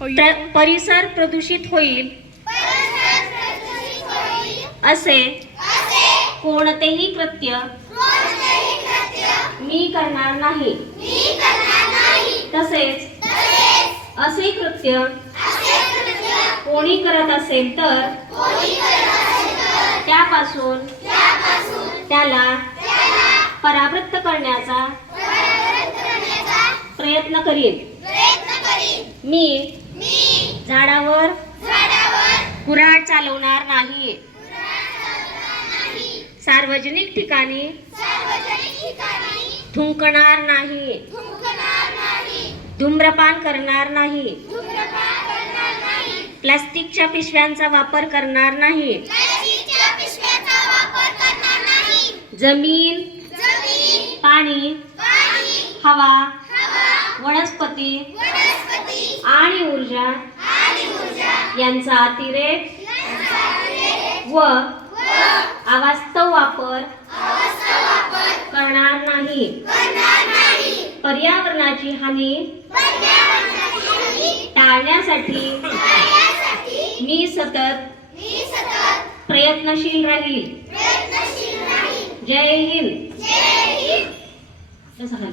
परिसर प्रदूषित होईल असे कोणतेही कृत्य मी करणार नाही। तसेच असे कृत्य कोणी करत असेल तर त्यापासून त्याला परावृत्त करण्याचा प्रयत्न करीन। मी झाडावर कुऱ्हाड चालवणार नाही। सार्वजनिक ठिकाणी थुंकणार नाही। धूम्रपान करणार नाही। प्लास्टिकच्या पिशव्यांचा वापर करणार नाही। जमीन, पाणी, हवा, वनस्पती आणि ऊर्जा यांचा अतिरेक व अवास्तव वापर करणार नाही। पर्यावरणाची हानी टाळण्यासाठी मी सतत प्रयत्नशील राहील। जय हिंद।